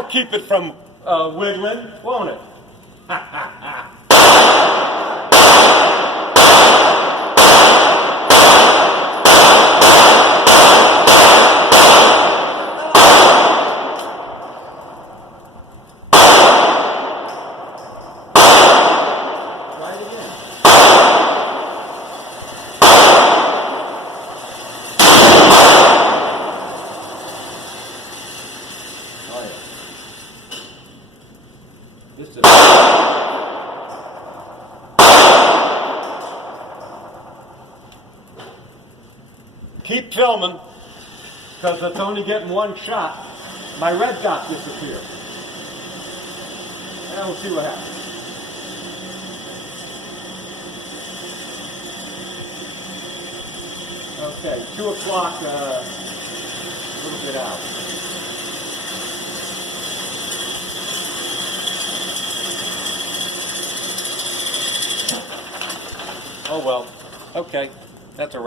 That'll keep it from wiggling, won't it? Try it again. Oh yeah. This is keep filming, because it's only getting one shot. My red dot disappeared. And we'll see what happens. Okay, 2 o'clock, a little bit out. Oh well, okay, that's a wrap.